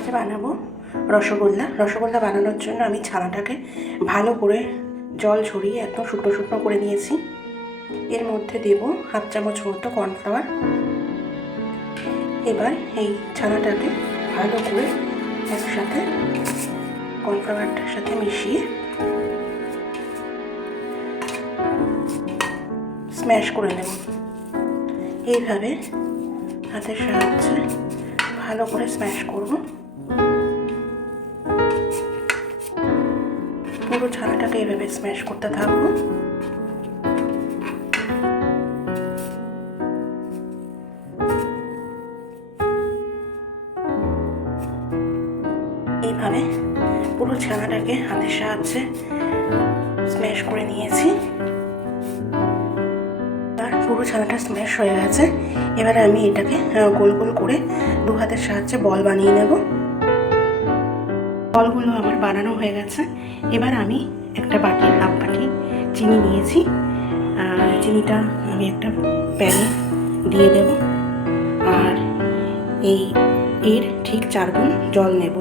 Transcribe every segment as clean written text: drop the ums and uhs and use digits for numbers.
আজ বানাবো রসগোল্লা। রসগোল্লা বানানোর জন্য আমি ছানাটাকে ভালো করে জল ঝরিয়ে একদম শুকনো শুকনো করে নিয়েছি। এর মধ্যে দেব হাফ চামচ মতো কর্নফ্লাওয়ার। এবার এই ছানাটাকে ভালো করে একসাথে কর্নফ্লাওয়ারটার সাথে মিশিয়ে স্ম্যাশ করে নেব। এইভাবে হাতের সাহায্যে ভালো করে স্ম্যাশ করব। পুরো ছানাটাকে এইভাবে স্ম্যাশ করতে থাকবো। এইভাবে পুরো ছানাটাকে হাতের সাহায্যে স্ম্যাশ করে নিয়েছি। আর পুরো ছানাটা স্ম্যাশ হয়ে গেছে। এবারে আমি এটাকে গোল গোল করে দু হাতের সাহায্যে বল বানিয়ে নেব। বলগুলো আমার বানানো হয়ে গেছে। এবার আমি একটা বাটি, হাফ বাটি চিনি নিয়েছি। চিনিটা আমি একটা প্যানে দিয়ে দেব আর এর ঠিক 4 গুণ জল নেব।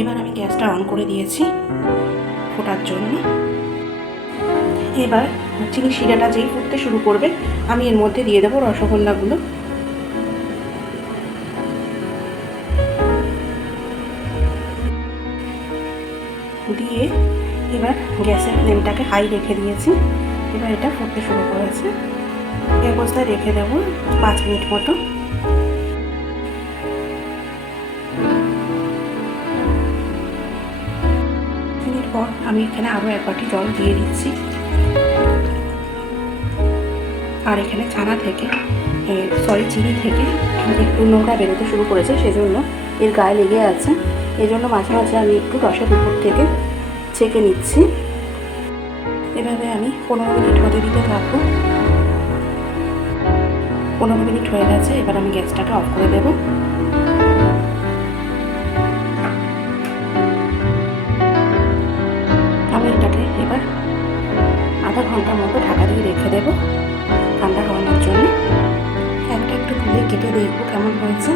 এবার আমি গ্যাসটা অন করে দিয়েছি ফোটার জন্য। এবার চিনি শিরাটা যেই ফুটতে শুরু করবে আমি এর মধ্যে দিয়ে দেবো রসগোল্লাগুলো। দিয়ে এবার গ্যাসের ফ্লেমটাকে হাই রেখে দিয়েছি। এবার এটা ফুটতে শুরু করেছে। এই অবস্থায় রেখে দেব 5 মিনিট মতো। মিনিট পর আমি এখানে আরও 1 বাটি জল দিয়ে দিচ্ছি। আর এখানে ছানা থেকে চিনি থেকে একটু নোংরা বেরোতে শুরু করেছে, সেজন্য এর গায়ে লেগে আছে। এই জন্য মাঝে মাঝে আমি একটু রসের উপর থেকে ছেঁকে নিচ্ছি। এভাবে আমি 15 মিনিট হতে দিতে থাকবো। 15 মিনিট হয়ে গেছে। এবার আমি গ্যাসটাকে অফ করে দেব। আমি এটাকে এবার আধা ঘন্টার মতো ঢাকা দিয়ে রেখে দেব ঠান্ডা হওয়ানোর জন্য। একটা একটু তুলে কেটে দেখবো কেমন হয়েছে।